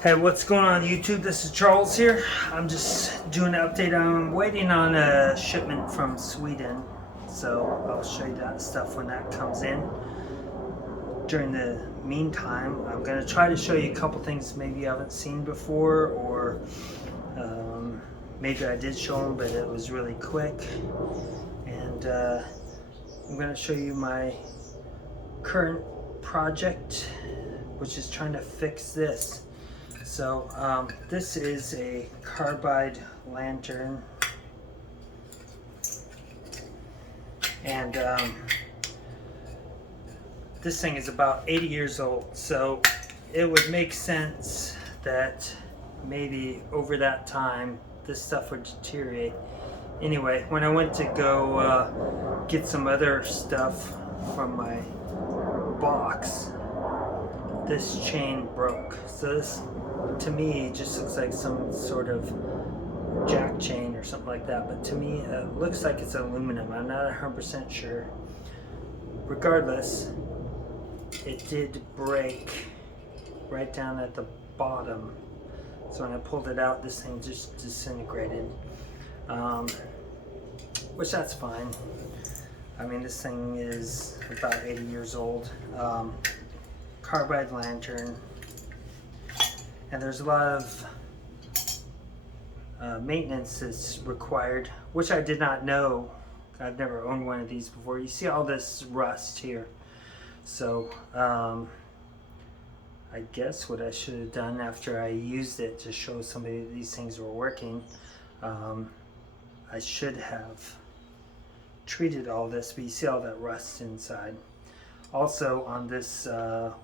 Hey, what's going on YouTube? This is Charles here. I'm just doing an update. I'm waiting on a shipment from Sweden, so I'll show you that stuff when that comes in. During the meantime, I'm going to try to show you a couple things maybe you haven't seen before, or maybe I did show them but it was really quick. And I'm going to show you my current project, which is trying to fix this. So this is a carbide lantern, and this thing is about 80 years old, so it would make sense that maybe over that time this stuff would deteriorate. Anyway, when I went to go get some other stuff from my box, this chain broke. So this, to me, just looks like some sort of jack chain or something like that, but to me it looks like it's aluminum. I'm not 100% sure. Regardless, it did break right down at the bottom, so when I pulled it out, this thing just disintegrated, which that's fine. I mean, this thing is about 80 years old. Carbide lantern, and there's a lot of maintenance that's required, which I did not know. I've never owned one of these before. You see all this rust here, so I guess what I should have done after I used it to show somebody that these things were working, I should have treated all this, but you see all that rust inside. Also on this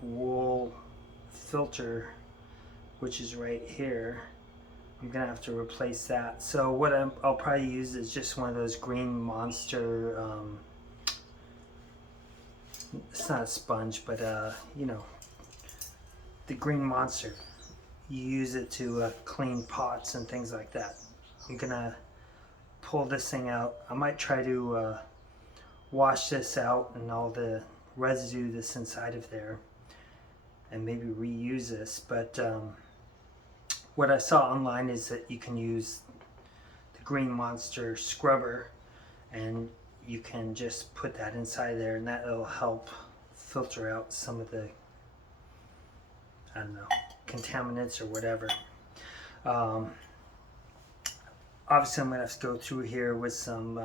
wool filter, which is right here, I'm gonna have to replace that. So what I'll probably use is just one of those green monster, it's not a sponge, but you know, the green monster. You use it to clean pots and things like that. I'm gonna pull this thing out. I might try to wash this out and all the residue that's inside of there and maybe reuse this, but what I saw online is that you can use the green monster scrubber and you can just put that inside there, and that'll help filter out some of the, I don't know, contaminants or whatever. Obviously I'm gonna have to go through here with some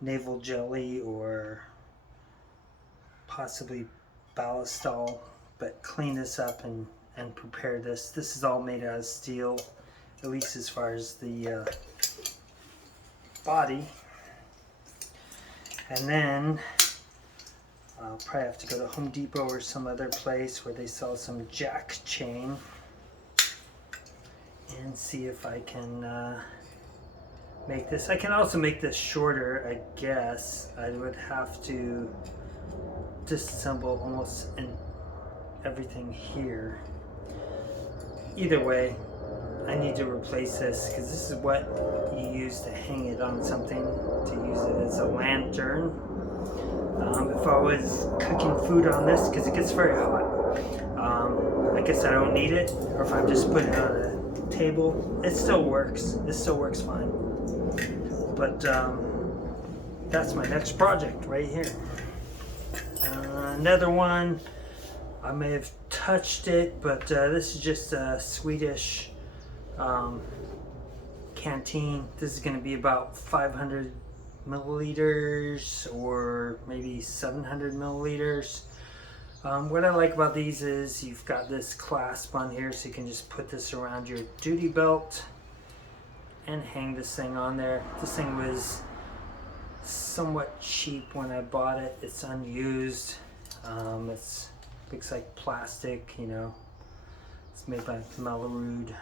navel jelly or possibly ballistol, but clean this up and prepare this. This is all made out of steel, at least as far as the body. And then I'll probably have to go to Home Depot or some other place where they sell some jack chain and see if I can make this. I can also make this shorter, I guess. I would have to disassemble almost everything here. Either way, I need to replace this because this is what you use to hang it on something, to use it as a lantern. If I was cooking food on this, because it gets very hot, I guess I don't need it, or if I'm just putting it on a table, it still works. It still works fine. But that's my next project right here. Another one, I may have touched it, but this is just a Swedish canteen. This is going to be about 500 milliliters or maybe 700 milliliters. What I like about these is you've got this clasp on here, so you can just put this around your duty belt and hang this thing on there. This thing was somewhat cheap when I bought it. It's unused. It looks like plastic, you know. It's made by Mellerud.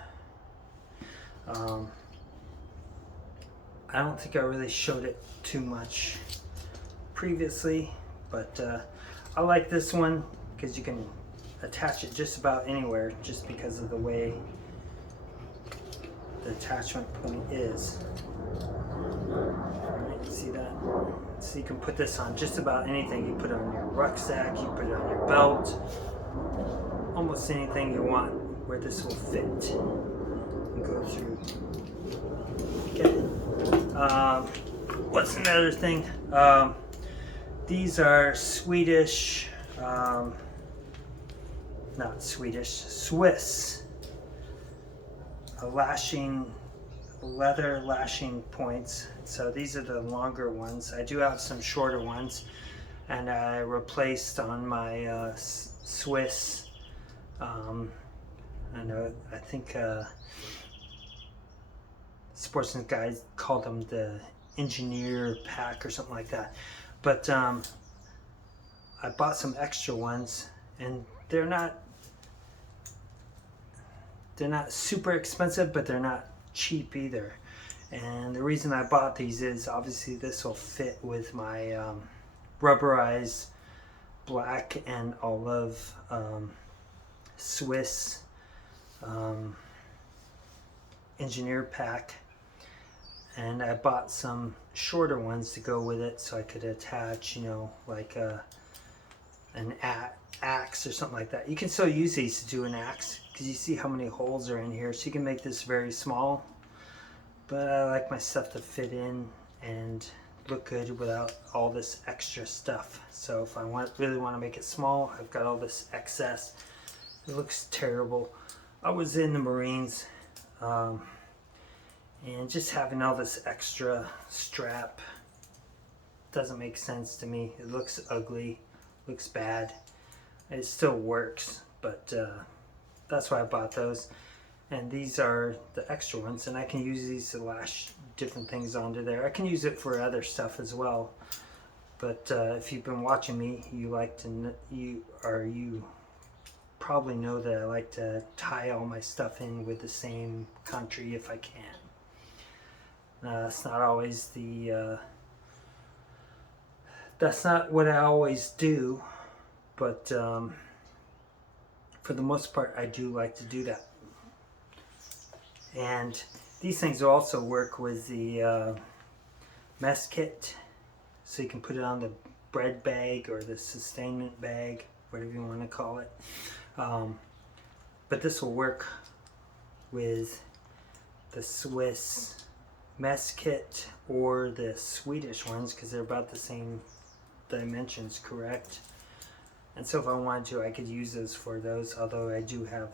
I don't think I really showed it too much previously, but I like this one because you can attach it just about anywhere, just because of the way the attachment point is. Alright, see that? So you can put this on just about anything. You put it on your rucksack, you put it on your belt, almost anything you want where this will fit and go through. Okay. What's another thing? These are Swedish, not Swedish, Swiss leather lashing points. So these are the longer ones. I do have some shorter ones, and I replaced on my Swiss. I think sportsman guys called them the engineer pack or something like that. But I bought some extra ones, and they're not super expensive, but they're not cheap either. And the reason I bought these is obviously this will fit with my rubberized black and olive Swiss engineer pack, and I bought some shorter ones to go with it so I could attach, like an axe or something like that. You can still use these to do an axe because you see how many holes are in here, so you can make this very small, but I like my stuff to fit in and look good without all this extra stuff. So if I really want to make it small, I've got all this excess. It looks terrible. I was in the Marines, and just having all this extra strap doesn't make sense to me. It looks ugly, looks bad. It still works, but that's why I bought those. And these are the extra ones, and I can use these to lash different things onto there. I can use it for other stuff as well. But if you've been watching me, you probably know that I like to tie all my stuff in with the same country if I can. It's not always that's not what I always do, but for the most part I do like to do that. And these things will also work with the mess kit, so you can put it on the bread bag or the sustainment bag, whatever you want to call it. But this will work with the Swiss mess kit or the Swedish ones because they're about the same dimensions, correct? And so if I wanted to, I could use those for those, although I do have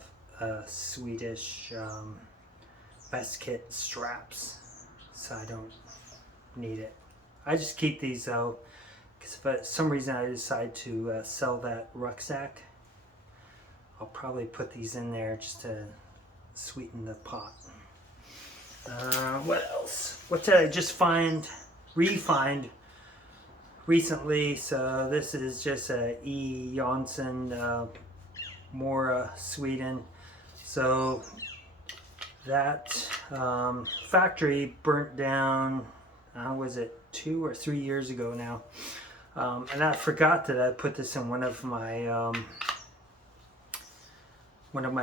Swedish mess kit straps, so I don't need it. I just keep these though, because if for some reason I decide to sell that rucksack, I'll probably put these in there just to sweeten the pot. What else? What did I just re-find recently? So this is just a Jonsson Mora, Sweden. So that factory burnt down, was it 2 or 3 years ago now? And I forgot that I put this in one of my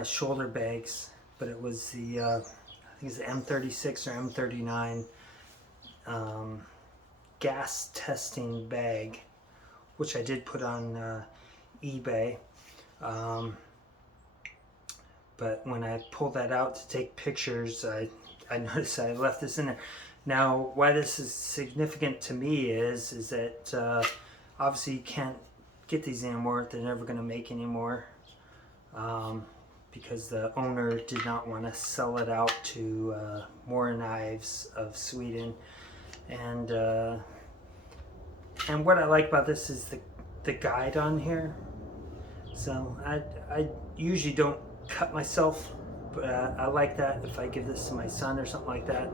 shoulder bags, but it was the I think it's the M36 or M39 gas testing bag, which I did put on eBay. But when I pulled that out to take pictures, I noticed I left this in there. Now, why this is significant to me is that obviously you can't get these anymore. They're never going to make anymore. Because the owner did not want to sell it out to Mora Knives of Sweden, and what I like about this is the guide on here. So I usually don't cut myself, but I like that if I give this to my son or something like that.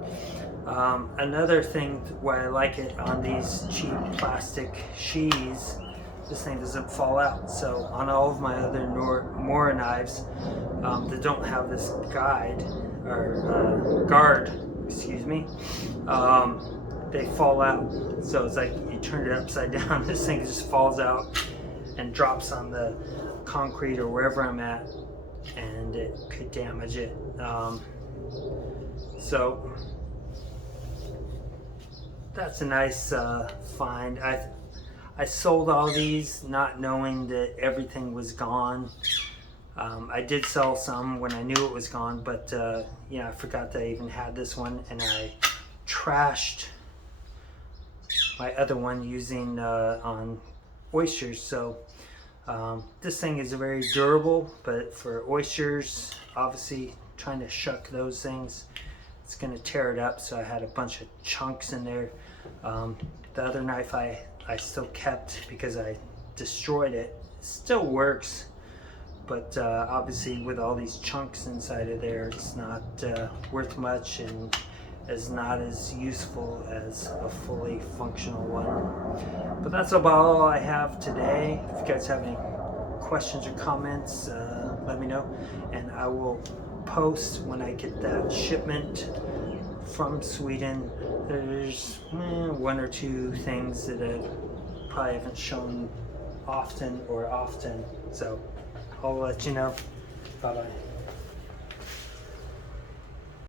Another thing why I like it on these cheap plastic sheaths, this thing doesn't fall out. So on all of my other Mora knives that don't have this guard, excuse me, they fall out. So it's like you turn it upside down, this thing just falls out and drops on the concrete or wherever I'm at, and it could damage it. So that's a nice find. I sold all these not knowing that everything was gone. I did sell some when I knew it was gone, but yeah, I forgot that I even had this one, and I trashed my other one using on oysters. So this thing is very durable, but for oysters, obviously trying to shuck those things, it's going to tear it up. So I had a bunch of chunks in there. The other knife I still kept because I destroyed it. It still works, but obviously with all these chunks inside of there, it's not worth much and is not as useful as a fully functional one. But that's about all I have today. If you guys have any questions or comments, let me know, and I will post when I get that shipment from Sweden. There's one or two things that I probably haven't shown often, so I'll let you know. Bye bye.